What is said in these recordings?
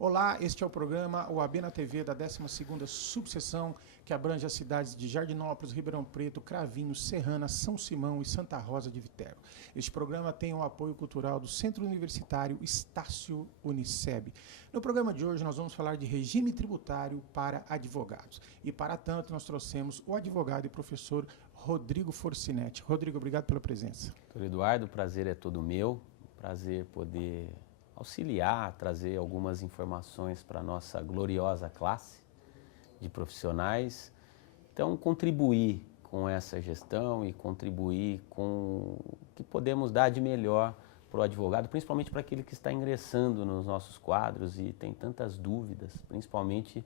Olá, este é o programa OAB na TV da 12ª subseção, que abrange as cidades de Jardinópolis, Ribeirão Preto, Cravinhos, Serrana, São Simão e Santa Rosa de Viterbo. Este programa tem o apoio cultural do Centro Universitário Estácio Uniceb. No programa de hoje nós vamos falar de regime tributário para advogados. E para tanto nós trouxemos o advogado e professor Rodrigo Forcinetti. Rodrigo, obrigado pela presença. Doutor Eduardo, o prazer é todo meu. Prazer poder auxiliar, trazer algumas informações para a nossa gloriosa classe de profissionais. Então, contribuir com essa gestão e contribuir com o que podemos dar de melhor para o advogado, principalmente para aquele que está ingressando nos nossos quadros e tem tantas dúvidas, principalmente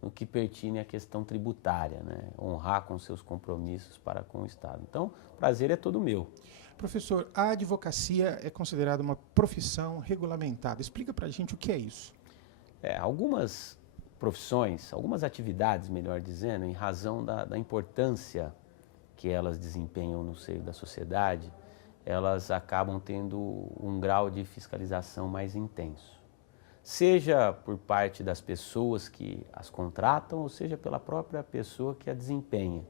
no que pertine à questão tributária, né? Honrar com seus compromissos para com o Estado. Então, o prazer é todo meu. Professor, a advocacia é considerada uma profissão regulamentada. Explica para a gente o que é isso. Algumas profissões, algumas atividades, melhor dizendo, em razão da importância que elas desempenham no seio da sociedade, elas acabam tendo um grau de fiscalização mais intenso. Seja por parte das pessoas que as contratam, ou seja pela própria pessoa que a desempenha.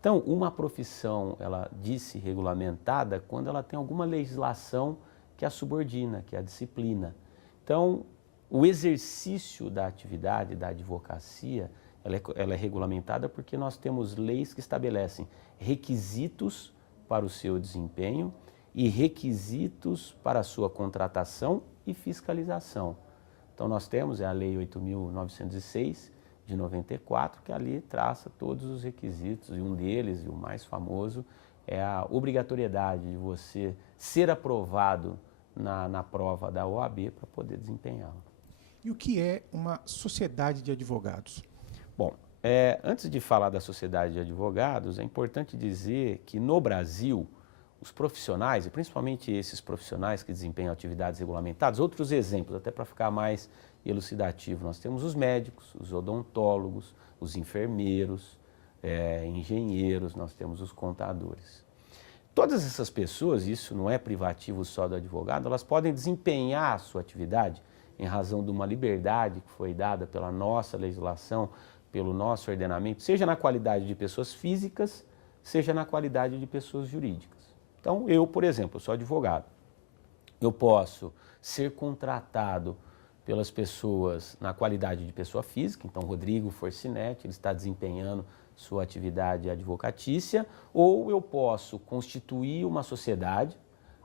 Então, uma profissão, ela diz-se regulamentada quando ela tem alguma legislação que a subordina, que a disciplina. Então, o exercício da atividade da advocacia, ela é regulamentada porque nós temos leis que estabelecem requisitos para o seu desempenho e requisitos para a sua contratação e fiscalização. Então, nós temos a Lei 8.906, de 94, que ali traça todos os requisitos, e um deles, e o mais famoso, é a obrigatoriedade de você ser aprovado na prova da OAB para poder desempenhá-la. E o que é uma sociedade de advogados? Bom, antes de falar da sociedade de advogados, é importante dizer que no Brasil, os profissionais, e principalmente esses profissionais que desempenham atividades regulamentadas, outros exemplos, até para ficar mais elucidativo, nós temos os médicos, os odontólogos, os enfermeiros, engenheiros, nós temos os contadores. Todas essas pessoas, isso não é privativo só do advogado, elas podem desempenhar a sua atividade em razão de uma liberdade que foi dada pela nossa legislação, pelo nosso ordenamento, seja na qualidade de pessoas físicas, seja na qualidade de pessoas jurídicas. Então, eu, por exemplo, sou advogado. Eu posso ser contratado pelas pessoas na qualidade de pessoa física, então Rodrigo Forcinetti, ele está desempenhando sua atividade advocatícia, ou eu posso constituir uma sociedade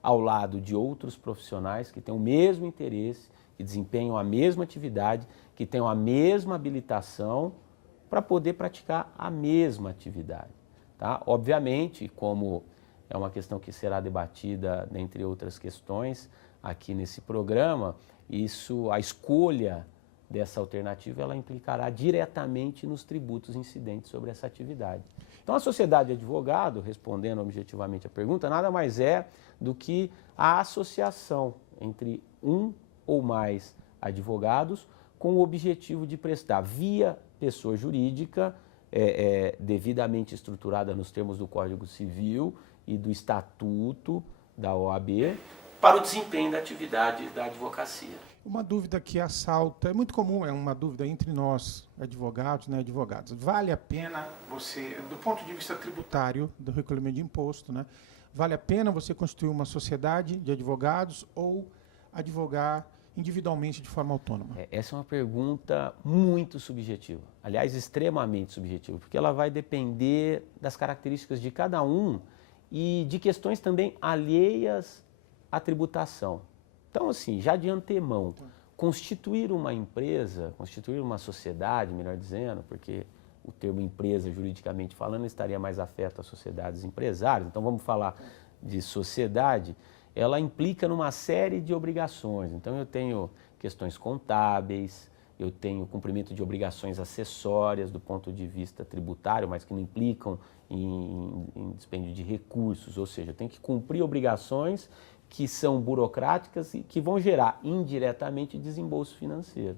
ao lado de outros profissionais que têm o mesmo interesse, que desempenham a mesma atividade, que tenham a mesma habilitação para poder praticar a mesma atividade. Tá? Obviamente, como é uma questão que será debatida, dentre outras questões, aqui nesse programa, a escolha dessa alternativa, ela implicará diretamente nos tributos incidentes sobre essa atividade. Então, a sociedade de advogado, respondendo objetivamente a pergunta, nada mais é do que a associação entre um ou mais advogados com o objetivo de prestar, via pessoa jurídica, devidamente estruturada nos termos do Código Civil e do Estatuto da OAB, para o desempenho da atividade da advocacia. Uma dúvida que assalta, é muito comum, é uma dúvida entre nós, advogados, né, advogados. Vale a pena você, do ponto de vista tributário, do recolhimento de imposto, né, vale a pena você constituir uma sociedade de advogados ou advogar individualmente de forma autônoma? Essa é uma pergunta muito subjetiva, aliás, extremamente subjetiva, porque ela vai depender das características de cada um e de questões também alheias à tributação. Então, assim, já de antemão, constituir uma empresa, constituir uma sociedade, melhor dizendo, porque o termo empresa, juridicamente falando, estaria mais afeto às sociedades empresárias, então vamos falar de sociedade, ela implica numa série de obrigações. Então, eu tenho questões contábeis, eu tenho cumprimento de obrigações acessórias do ponto de vista tributário, mas que não implicam em dispêndio de recursos, ou seja, eu tenho que cumprir obrigações que são burocráticas e que vão gerar indiretamente desembolso financeiro.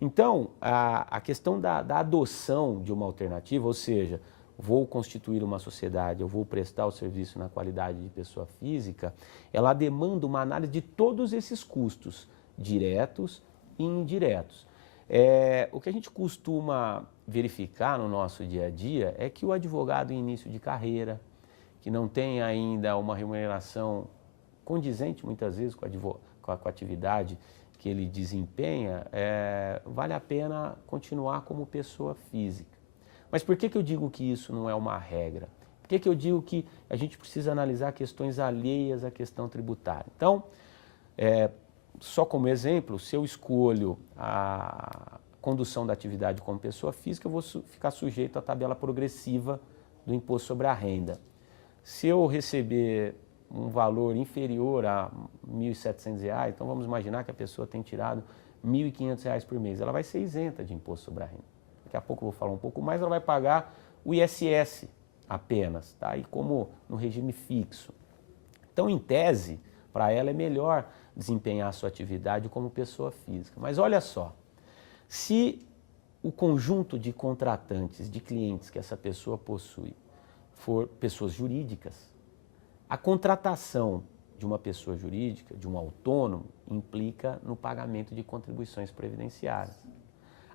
Então, a questão da adoção de uma alternativa, ou seja, vou constituir uma sociedade, eu vou prestar o serviço na qualidade de pessoa física, ela demanda uma análise de todos esses custos, diretos e indiretos. O que a gente costuma verificar no nosso dia a dia é que o advogado em início de carreira, que não tem ainda uma remuneração condizente muitas vezes com a atividade que ele desempenha, vale a pena continuar como pessoa física. Mas por que eu digo que isso não é uma regra? Por que eu digo que a gente precisa analisar questões alheias à questão tributária? Então, só como exemplo, se eu escolho a condução da atividade como pessoa física, eu vou ficar sujeito à tabela progressiva do imposto sobre a renda. Se eu receber um valor inferior a R$ 1.700, então vamos imaginar que a pessoa tem tirado R$ 1.500 por mês, ela vai ser isenta de imposto sobre a renda. Daqui a pouco eu vou falar um pouco mais, ela vai pagar o ISS apenas, tá? E como no regime fixo. Então, em tese, para ela é melhor desempenhar a sua atividade como pessoa física. Mas olha só, se o conjunto de contratantes, de clientes que essa pessoa possui, for pessoas jurídicas, a contratação de uma pessoa jurídica, de um autônomo, implica no pagamento de contribuições previdenciárias.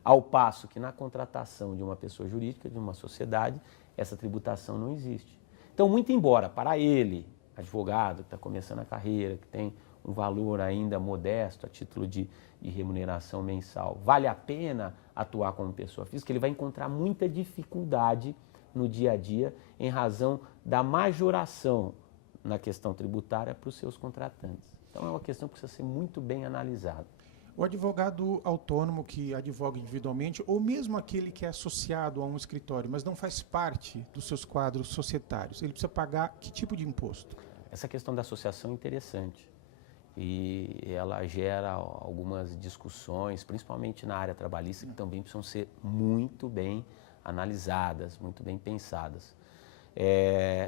Ao passo que na contratação de uma pessoa jurídica, de uma sociedade, essa tributação não existe. Então, muito embora para ele, advogado que está começando a carreira, que tem um valor ainda modesto a título de remuneração mensal, vale a pena atuar como pessoa física, ele vai encontrar muita dificuldade no dia a dia em razão da majoração na questão tributária para os seus contratantes. Então é uma questão que precisa ser muito bem analisada. O advogado autônomo que advoga individualmente, ou mesmo aquele que é associado a um escritório, mas não faz parte dos seus quadros societários, ele precisa pagar que tipo de imposto? Essa questão da associação é interessante e ela gera algumas discussões, principalmente na área trabalhista, que também precisam ser muito bem analisadas, muito bem pensadas.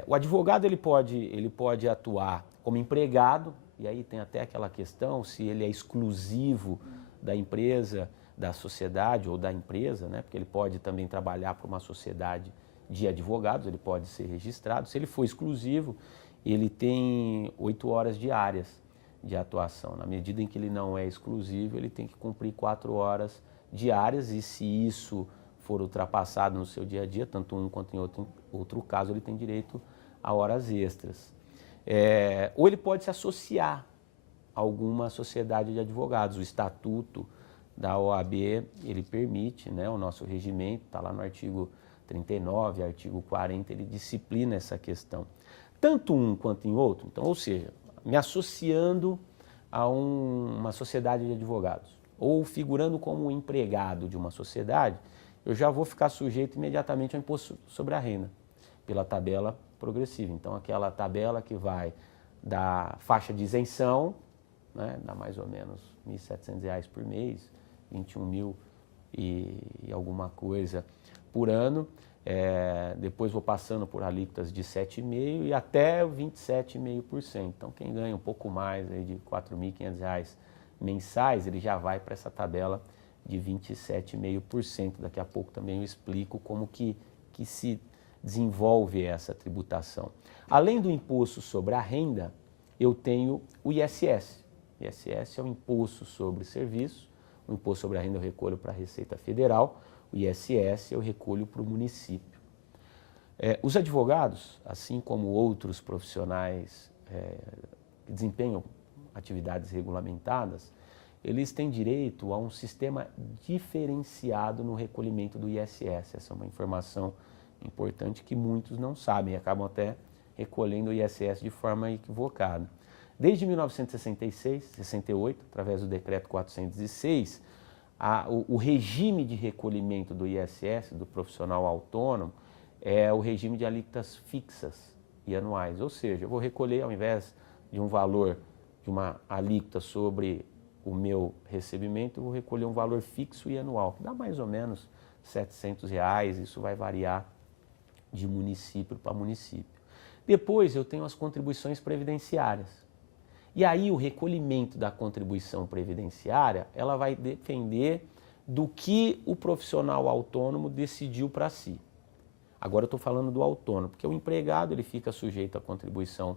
O advogado ele pode atuar como empregado, e aí tem até aquela questão se ele é exclusivo da empresa, da sociedade ou da empresa, né? Porque ele pode também trabalhar para uma sociedade de advogados, ele pode ser registrado. Se ele for exclusivo, ele tem 8 horas diárias de atuação. Na medida em que ele não é exclusivo, ele tem que cumprir 4 horas diárias e se isso for ultrapassado no seu dia a dia, tanto um quanto em outro caso, ele tem direito a horas extras. Ou ele pode se associar a alguma sociedade de advogados. O estatuto da OAB, ele permite, né, o nosso regimento, está lá no artigo 39, artigo 40, ele disciplina essa questão. Tanto um quanto em outro, então, ou seja, me associando a uma sociedade de advogados, ou figurando como um empregado de uma sociedade, eu já vou ficar sujeito imediatamente ao imposto sobre a renda, pela tabela progressiva. Então, aquela tabela que vai da faixa de isenção, né, dá mais ou menos R$ 1.700 por mês, 21 mil e alguma coisa por ano. Depois vou passando por alíquotas de 7,5% e até 27,5%. Então, quem ganha um pouco mais aí de R$ 4.500 mensais, ele já vai para essa tabela de 27,5%. Daqui a pouco também eu explico como que se desenvolve essa tributação. Além do imposto sobre a renda, eu tenho o ISS. O ISS é o imposto sobre serviço, o imposto sobre a renda eu recolho para a Receita Federal, o ISS eu recolho para o município. Os advogados, assim como outros profissionais que desempenham atividades regulamentadas, eles têm direito a um sistema diferenciado no recolhimento do ISS. Essa é uma informação importante que muitos não sabem e acabam até recolhendo o ISS de forma equivocada. Desde 1966, 68, através do Decreto 406, o regime de recolhimento do ISS, do profissional autônomo, é o regime de alíquotas fixas e anuais. Ou seja, eu vou recolher, ao invés de um valor, de uma alíquota sobre o meu recebimento, eu vou recolher um valor fixo e anual, que dá mais ou menos R$ 700, isso vai variar de município para município. Depois eu tenho as contribuições previdenciárias. E aí o recolhimento da contribuição previdenciária, ela vai depender do que o profissional autônomo decidiu para si. Agora eu estou falando do autônomo, porque o empregado ele fica sujeito à contribuição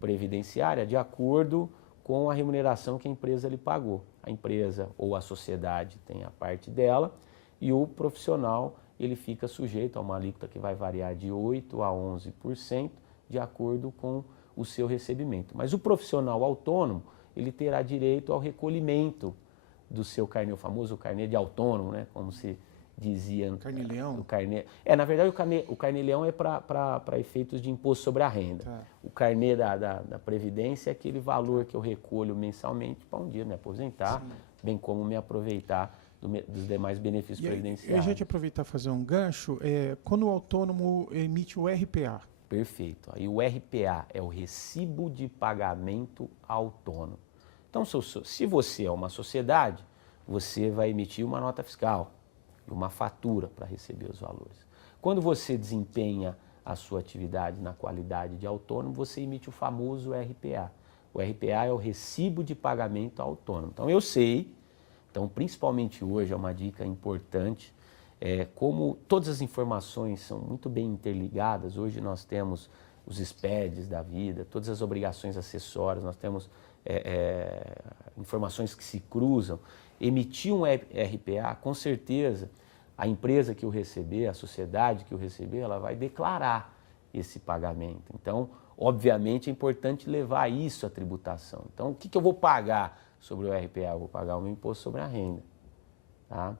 previdenciária de acordo com a remuneração que a empresa lhe pagou. a empresa ou a sociedade tem a parte dela e o profissional ele fica sujeito a uma alíquota que vai variar de 8% a 11% de acordo com o seu recebimento. Mas o profissional autônomo, ele terá direito ao recolhimento do seu carnê, o famoso carnê de autônomo, né? Como se dizia. Carnê-leão? Na verdade o carnê-leão é para efeitos de imposto sobre a renda. Tá. O carnê da Previdência é aquele valor que eu recolho mensalmente para um dia me aposentar, Sim. bem como me aproveitar dos demais benefícios previdenciários. Eu já te aproveitar e fazer um gancho, quando o autônomo emite o RPA. Perfeito. Aí o RPA é o Recibo de Pagamento Autônomo. Então, se você é uma sociedade, você vai emitir uma nota fiscal e uma fatura para receber os valores. Quando você desempenha a sua atividade na qualidade de autônomo, você emite o famoso RPA. O RPA é o Recibo de Pagamento Autônomo. Então, eu sei, principalmente hoje é uma dica importante, como todas as informações são muito bem interligadas, hoje nós temos os SPEDs da vida, todas as obrigações acessórias, nós temos informações que se cruzam. Emitir um RPA, com certeza, a empresa que o receber, a sociedade que o receber, ela vai declarar esse pagamento. Então, obviamente, é importante levar isso à tributação. Então, o que eu vou pagar sobre o RPA? Eu vou pagar o meu imposto sobre a renda. Tá?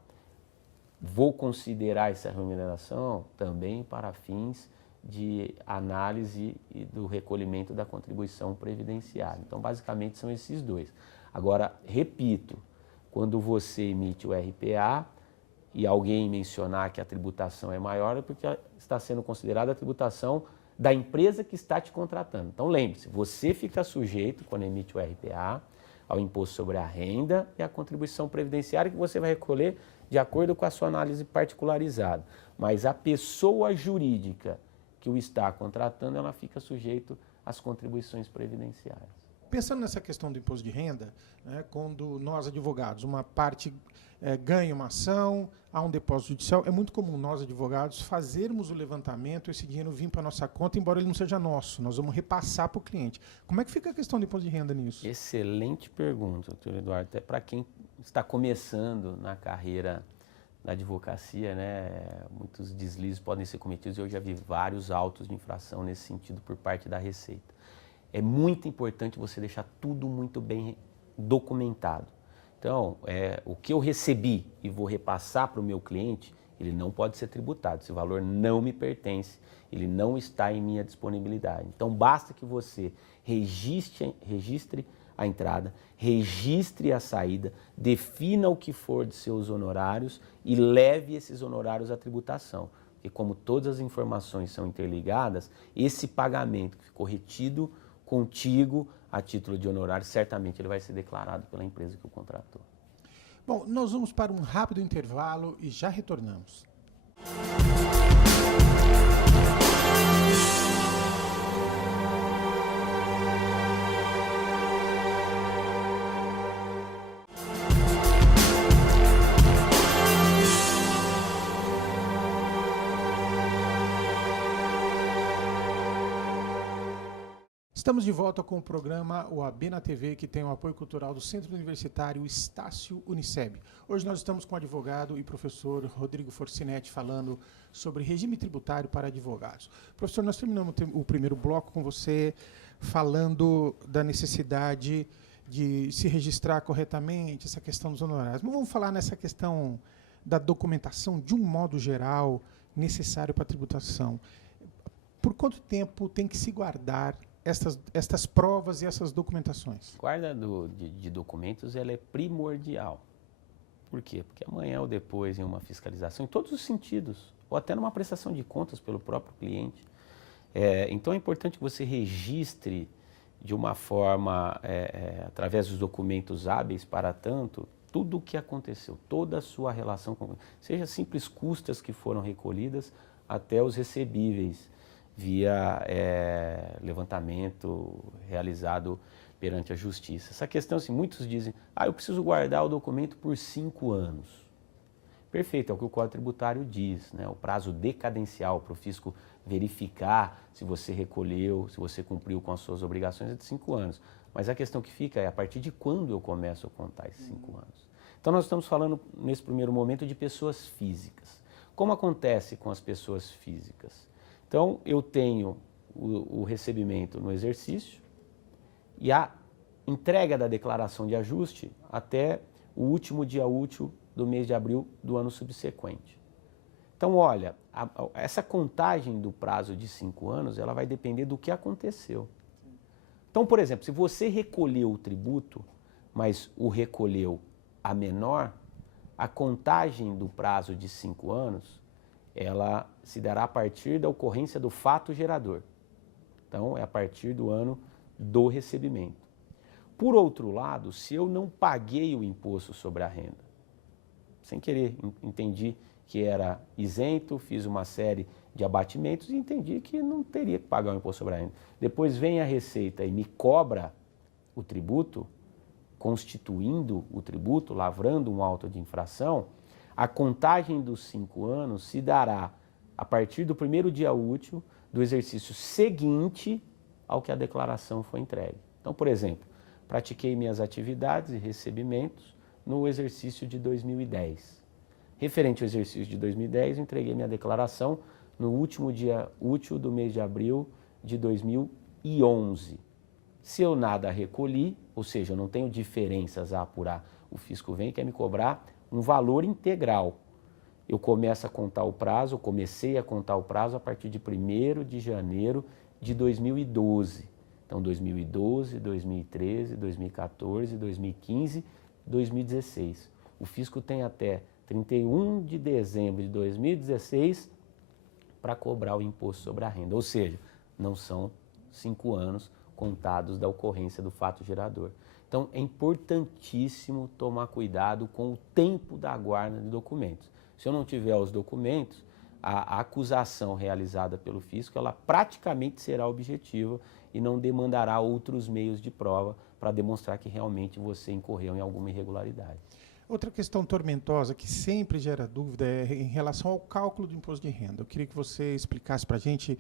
Vou considerar essa remuneração também para fins de análise e do recolhimento da contribuição previdenciária. Então, basicamente, são esses dois. Agora, repito, quando você emite o RPA e alguém mencionar que a tributação é maior, é porque está sendo considerada a tributação da empresa que está te contratando. Então, lembre-se, você fica sujeito, quando emite o RPA, ao imposto sobre a renda e à contribuição previdenciária que você vai recolher de acordo com a sua análise particularizada. Mas a pessoa jurídica que o está contratando, ela fica sujeito às contribuições previdenciárias. Pensando nessa questão do imposto de renda, né, quando nós, advogados, uma parte ganha uma ação, há um depósito judicial, é muito comum nós, advogados, fazermos o levantamento, esse dinheiro vir para a nossa conta, embora ele não seja nosso, nós vamos repassar para o cliente. Como é que fica a questão do imposto de renda nisso? Excelente pergunta, doutor Eduardo, até para quem está começando na carreira na advocacia, né, muitos deslizes podem ser cometidos, eu já vi vários autos de infração nesse sentido por parte da Receita. É muito importante você deixar tudo muito bem documentado. Então, o que eu recebi e vou repassar para o meu cliente, ele não pode ser tributado. Esse valor não me pertence, ele não está em minha disponibilidade. Então, basta que você registre a entrada, registre a saída, defina o que for de seus honorários e leve esses honorários à tributação. Porque como todas as informações são interligadas, esse pagamento que ficou retido contigo a título de honorário, certamente ele vai ser declarado pela empresa que o contratou. Bom, nós vamos para um rápido intervalo e já retornamos. Estamos de volta com o programa OAB na TV, que tem o apoio cultural do Centro Universitário Estácio Uniceb. Hoje nós estamos com o advogado e professor Rodrigo Forcinetti falando sobre regime tributário para advogados. Professor, nós terminamos o primeiro bloco com você falando da necessidade de se registrar corretamente, essa questão dos honorários. Mas vamos falar nessa questão da documentação de um modo geral necessário para a tributação. Por quanto tempo tem que se guardar estas provas e essas documentações? Guarda de documentos ela é primordial. Por quê? Porque amanhã ou depois, em uma fiscalização, em todos os sentidos, ou até numa prestação de contas pelo próprio cliente. Então é importante que você registre de uma forma, através dos documentos hábeis para tanto, tudo o que aconteceu, toda a sua relação com, seja simples custas que foram recolhidas até os recebíveis, via levantamento realizado perante a justiça. Essa questão, assim, muitos dizem, eu preciso guardar o documento por 5 anos. Perfeito, é o que o Código Tributário diz, né? O prazo decadencial para o fisco verificar se você recolheu, se você cumpriu com as suas obrigações é de 5 anos. Mas a questão que fica é a partir de quando eu começo a contar esses 5 anos. Então nós estamos falando nesse primeiro momento de pessoas físicas. Como acontece com as pessoas físicas? Então eu tenho o recebimento no exercício e a entrega da declaração de ajuste até o último dia útil do mês de abril do ano subsequente. Então, olha, essa contagem do prazo de 5 anos, ela vai depender do que aconteceu. Então, por exemplo, se você recolheu o tributo, mas o recolheu a menor, a contagem do prazo de 5 anos, ela se dará a partir da ocorrência do fato gerador. Então, é a partir do ano do recebimento. Por outro lado, se eu não paguei o imposto sobre a renda, sem querer, entendi que era isento, fiz uma série de abatimentos e entendi que não teria que pagar o imposto sobre a renda. Depois vem a Receita e me cobra o tributo, constituindo o tributo, lavrando um auto de infração, a contagem dos 5 anos se dará a partir do primeiro dia útil do exercício seguinte ao que a declaração foi entregue. Então, por exemplo, pratiquei minhas atividades e recebimentos no exercício de 2010. Referente ao exercício de 2010, eu entreguei minha declaração no último dia útil do mês de abril de 2011. Se eu nada recolhi, ou seja, eu não tenho diferenças a apurar, o fisco vem e quer me cobrar um valor integral. Eu começo a contar o prazo, eu comecei a contar o prazo a partir de 1º de janeiro de 2012. Então, 2012, 2013, 2014, 2015, 2016. O fisco tem até 31 de dezembro de 2016 para cobrar o imposto sobre a renda. Ou seja, não são 5 anos contados da ocorrência do fato gerador. Então, é importantíssimo tomar cuidado com o tempo da guarda de documentos. Se eu não tiver os documentos, a acusação realizada pelo fisco, ela praticamente será objetiva e não demandará outros meios de prova para demonstrar que realmente você incorreu em alguma irregularidade. Outra questão tormentosa que sempre gera dúvida é em relação ao cálculo do imposto de renda. Eu queria que você explicasse para a gente,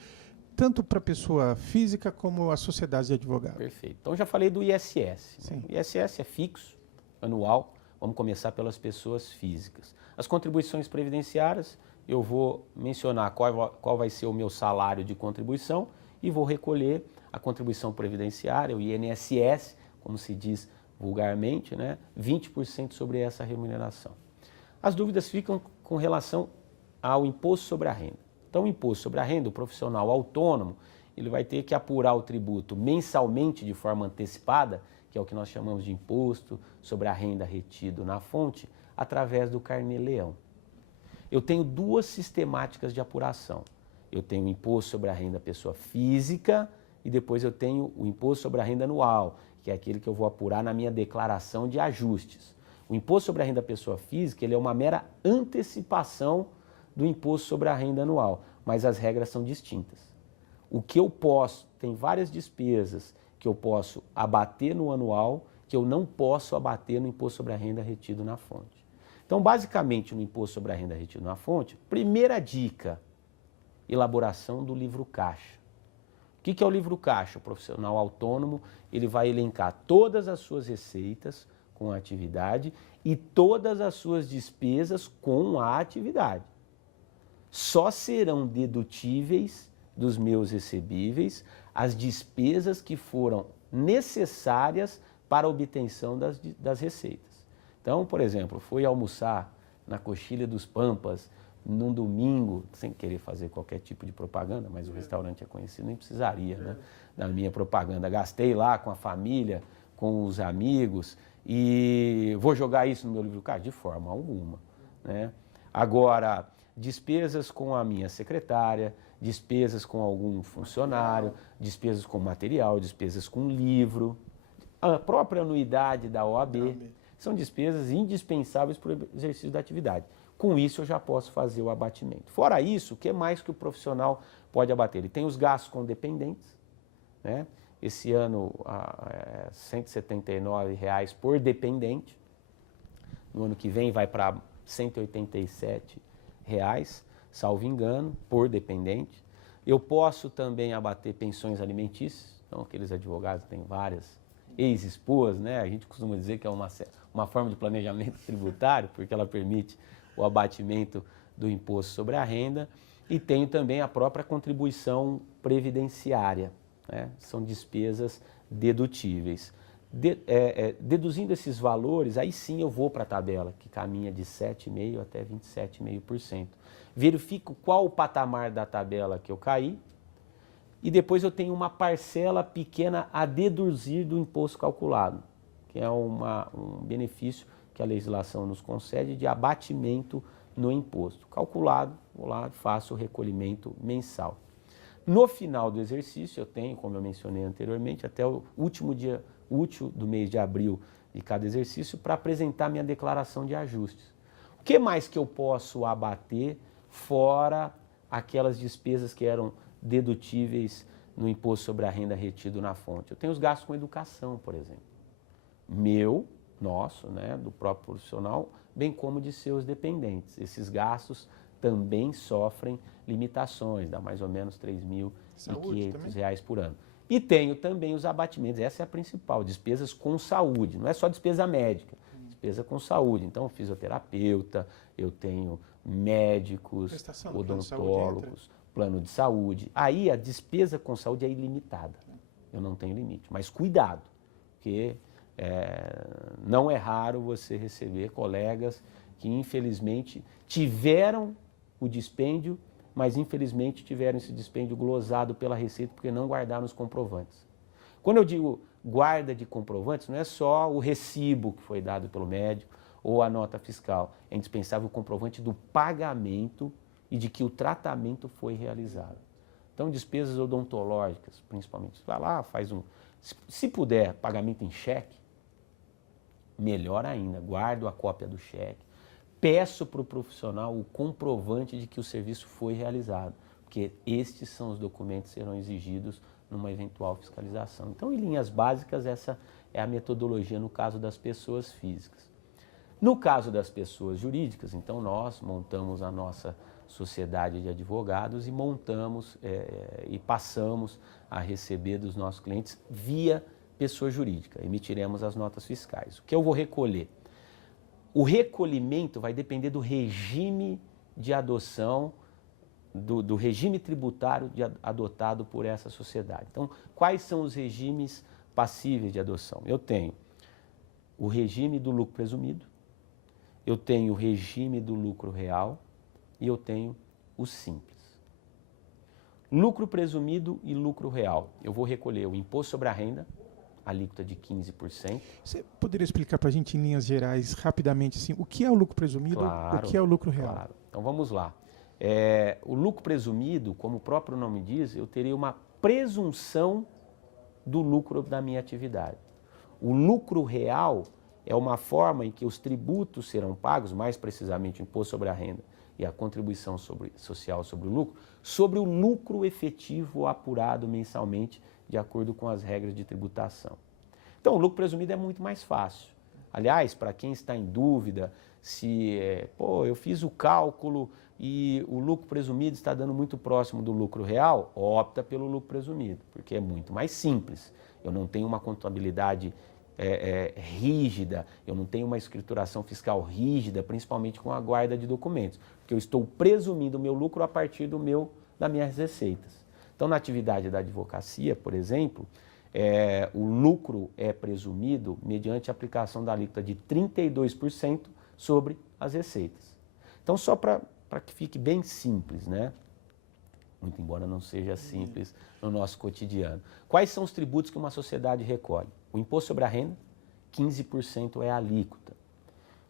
tanto para a pessoa física como a sociedade de advogados. Perfeito. Então, já falei do ISS. Sim. O ISS é fixo, anual. Vamos começar pelas pessoas físicas. As contribuições previdenciárias, eu vou mencionar qual vai ser o meu salário de contribuição e vou recolher a contribuição previdenciária, o INSS, como se diz vulgarmente, né, 20% sobre essa remuneração. As dúvidas ficam com relação ao imposto sobre a renda. Então, o imposto sobre a renda, o profissional autônomo, ele vai ter que apurar o tributo mensalmente de forma antecipada, que é o que nós chamamos de imposto sobre a renda retido na fonte, através do carnê-leão. Eu tenho 2 sistemáticas de apuração. Eu tenho o imposto sobre a renda pessoa física e depois eu tenho o imposto sobre a renda anual, que é aquele que eu vou apurar na minha declaração de ajustes. O imposto sobre a renda pessoa física, ele é uma mera antecipação do imposto sobre a renda anual, mas as regras são distintas. O que eu posso, tem várias despesas que eu posso abater no anual, que eu não posso abater no imposto sobre a renda retido na fonte. Então, basicamente, no imposto sobre a renda retido na fonte, primeira dica, elaboração do livro caixa. O que é o livro caixa? O profissional autônomo, ele vai elencar todas as suas receitas com a atividade e todas as suas despesas com a atividade. Só serão dedutíveis dos meus recebíveis as despesas que foram necessárias para a obtenção das receitas. Então, por exemplo, fui almoçar na Coxilha dos Pampas num domingo, sem querer fazer qualquer tipo de propaganda, mas o restaurante é conhecido, nem precisaria, né, da minha propaganda. Gastei lá com a família, com os amigos e vou jogar isso no meu livro caixa? De forma alguma, né? Agora, despesas com a minha secretária, despesas com algum funcionário, despesas com material, despesas com livro, a própria anuidade da OAB, são despesas indispensáveis para o exercício da atividade. Com isso, eu já posso fazer o abatimento. Fora isso, o que mais que o profissional pode abater? Ele tem os gastos com dependentes, né? Esse ano, R$ 179 por dependente. No ano que vem, vai para R$ 187, salvo engano, por dependente. Eu posso também abater pensões alimentícias. Então, aqueles advogados têm várias ex-esposa, né? A gente costuma dizer que é uma forma de planejamento tributário, porque ela permite o abatimento do imposto sobre a renda, e tenho também a própria contribuição previdenciária, né? São despesas dedutíveis. Deduzindo esses valores, aí sim eu vou para a tabela, que caminha de 7,5% até 27,5%. Verifico qual o patamar da tabela que eu caí, e depois eu tenho uma parcela pequena a deduzir do imposto calculado, que é um benefício que a legislação nos concede de abatimento no imposto. Calculado, vou lá e faço o recolhimento mensal. No final do exercício, eu tenho, como eu mencionei anteriormente, até o último dia útil do mês de abril de cada exercício para apresentar minha declaração de ajustes. O que mais que eu posso abater fora aquelas despesas que eram dedutíveis no imposto sobre a renda retido na fonte? Eu tenho os gastos com educação, por exemplo. Nosso, né, do próprio profissional, bem como de seus dependentes. Esses gastos também sofrem limitações, dá mais ou menos R$ 3.500 por ano. E tenho também os abatimentos, essa é a principal, despesas com saúde, não é só despesa médica, despesa com saúde. Então, fisioterapeuta, eu tenho médicos, odontólogos, plano de saúde. Aí a despesa com saúde é ilimitada, eu não tenho limite. Mas cuidado, porque não é raro você receber colegas que infelizmente tiveram o dispêndio, mas infelizmente tiveram esse dispêndio glosado pela Receita porque não guardaram os comprovantes. Quando eu digo guarda de comprovantes, não é só o recibo que foi dado pelo médico ou a nota fiscal. É indispensável o comprovante do pagamento e de que o tratamento foi realizado. Então, despesas odontológicas, principalmente. Vai lá, faz se puder, pagamento em cheque, melhor ainda, guardo a cópia do cheque. Peço para o profissional o comprovante de que o serviço foi realizado, porque estes são os documentos que serão exigidos numa eventual fiscalização. Então, em linhas básicas, essa é a metodologia no caso das pessoas físicas. No caso das pessoas jurídicas, então, nós montamos a nossa sociedade de advogados e montamos e passamos a receber dos nossos clientes via pessoa jurídica. Emitiremos as notas fiscais. O que eu vou recolher? O recolhimento vai depender do regime de adoção, do regime tributário adotado por essa sociedade. Então, quais são os regimes passíveis de adoção? Eu tenho o regime do lucro presumido, eu tenho o regime do lucro real e eu tenho o simples. Lucro presumido e lucro real. Eu vou recolher o imposto sobre a renda, alíquota de 15%. Você poderia explicar para a gente, em linhas gerais, rapidamente, assim, o que é o lucro presumido, claro, o que é o lucro real? Claro. Então vamos lá. O lucro presumido, como o próprio nome diz, eu teria uma presunção do lucro da minha atividade. O lucro real é uma forma em que os tributos serão pagos, mais precisamente o imposto sobre a renda e a contribuição social sobre o lucro efetivo apurado mensalmente de acordo com as regras de tributação. Então, o lucro presumido é muito mais fácil. Aliás, para quem está em dúvida se, eu fiz o cálculo e o lucro presumido está dando muito próximo do lucro real, opta pelo lucro presumido, porque é muito mais simples. Eu não tenho uma contabilidade rígida, eu não tenho uma escrituração fiscal rígida, principalmente com a guarda de documentos, porque eu estou presumindo o meu lucro a partir das minhas receitas. Então, na atividade da advocacia, por exemplo, o lucro é presumido mediante a aplicação da alíquota de 32% sobre as receitas. Então, só para que fique bem simples, né? Muito embora não seja simples no nosso cotidiano. Quais são os tributos que uma sociedade recolhe? O imposto sobre a renda, 15% é a alíquota.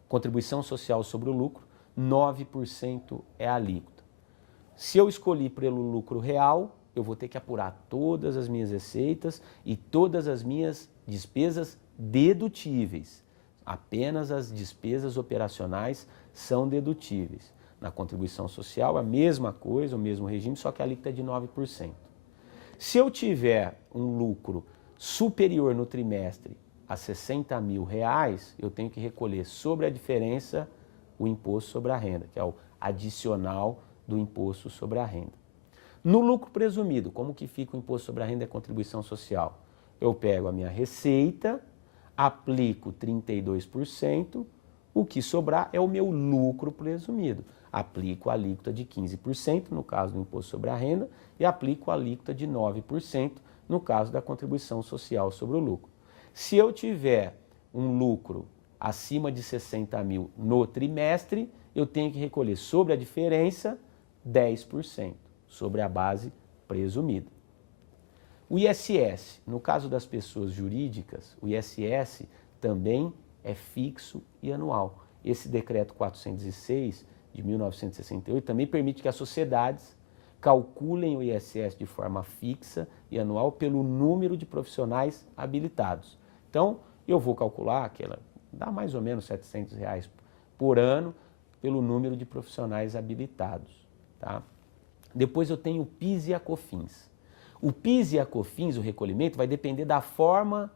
Contribuição social sobre o lucro, 9% é a alíquota. Se eu escolhi pelo lucro real, eu vou ter que apurar todas as minhas receitas e todas as minhas despesas dedutíveis. Apenas as despesas operacionais são dedutíveis. Na contribuição social, a mesma coisa, o mesmo regime, só que a alíquota é de 9%. Se eu tiver um lucro superior no trimestre a R$60 mil, eu tenho que recolher sobre a diferença o imposto sobre a renda, que é o adicional do imposto sobre a renda. No lucro presumido, como que fica o imposto sobre a renda e a contribuição social? Eu pego a minha receita, aplico 32%, o que sobrar é o meu lucro presumido. Aplico a alíquota de 15%, no caso do imposto sobre a renda, e aplico a alíquota de 9%, no caso da contribuição social sobre o lucro. Se eu tiver um lucro acima de 60 mil no trimestre, eu tenho que recolher sobre a diferença 10%, sobre a base presumida. O ISS, no caso das pessoas jurídicas, o ISS também é fixo e anual. Esse decreto 406 de 1968 também permite que as sociedades calculem o ISS de forma fixa e anual pelo número de profissionais habilitados. Então, eu vou calcular que ela dá mais ou menos R$700 por ano pelo número de profissionais habilitados. Tá? Depois eu tenho o PIS e a COFINS. O PIS e a COFINS, o recolhimento, vai depender da forma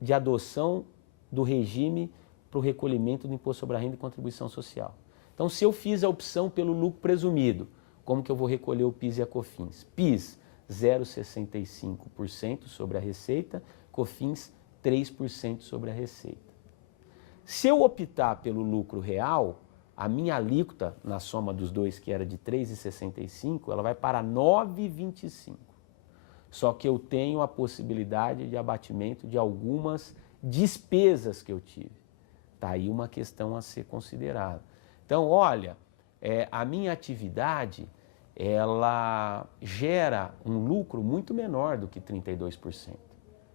de adoção do regime para o recolhimento do imposto sobre a renda e contribuição social. Então, se eu fiz a opção pelo lucro presumido, como que eu vou recolher o PIS e a COFINS? PIS, 0,65% sobre a receita, COFINS, 3% sobre a receita. Se eu optar pelo lucro real, a minha alíquota, na soma dos dois, que era de 3,65, ela vai para 9,25. Só que eu tenho a possibilidade de abatimento de algumas despesas que eu tive. Está aí uma questão a ser considerada. Então, olha, a minha atividade, ela gera um lucro muito menor do que 32%.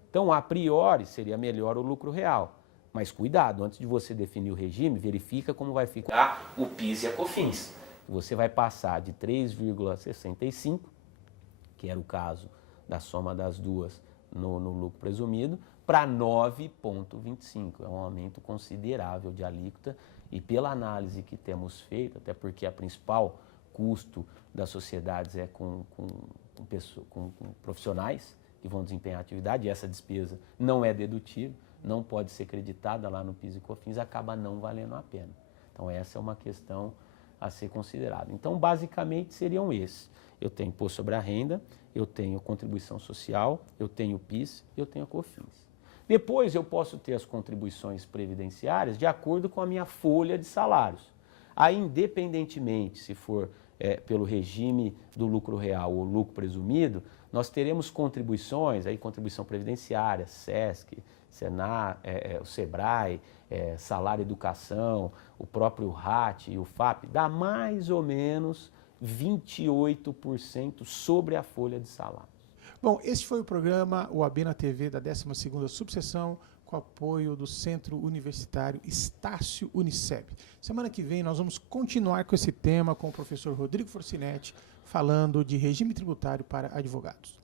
Então, a priori, seria melhor o lucro real. Mas cuidado, antes de você definir o regime, verifica como vai ficar o PIS e a COFINS. Você vai passar de 3,65, que era o caso da soma das duas no lucro presumido, para 9,25. É um aumento considerável de alíquota e pela análise que temos feito, até porque a principal custo das sociedades é com profissionais que vão desempenhar a atividade, e essa despesa não é dedutível, não pode ser creditada lá no PIS e COFINS, acaba não valendo a pena. Então essa é uma questão a ser considerada. Então basicamente seriam esses. Eu tenho imposto sobre a renda, eu tenho contribuição social, eu tenho PIS, eu tenho COFINS. Depois eu posso ter as contribuições previdenciárias de acordo com a minha folha de salários. Aí, independentemente se for pelo regime do lucro real ou lucro presumido, nós teremos contribuições, aí contribuição previdenciária, SESC, o SEBRAE, Salário Educação, o próprio RAT e o FAP, dá mais ou menos 28% sobre a folha de salários. Bom, esse foi o programa UAB na TV da 12ª subseção, com apoio do Centro Universitário Estácio Unicep. Semana que vem nós vamos continuar com esse tema com o professor Rodrigo Forcinetti, falando de regime tributário para advogados.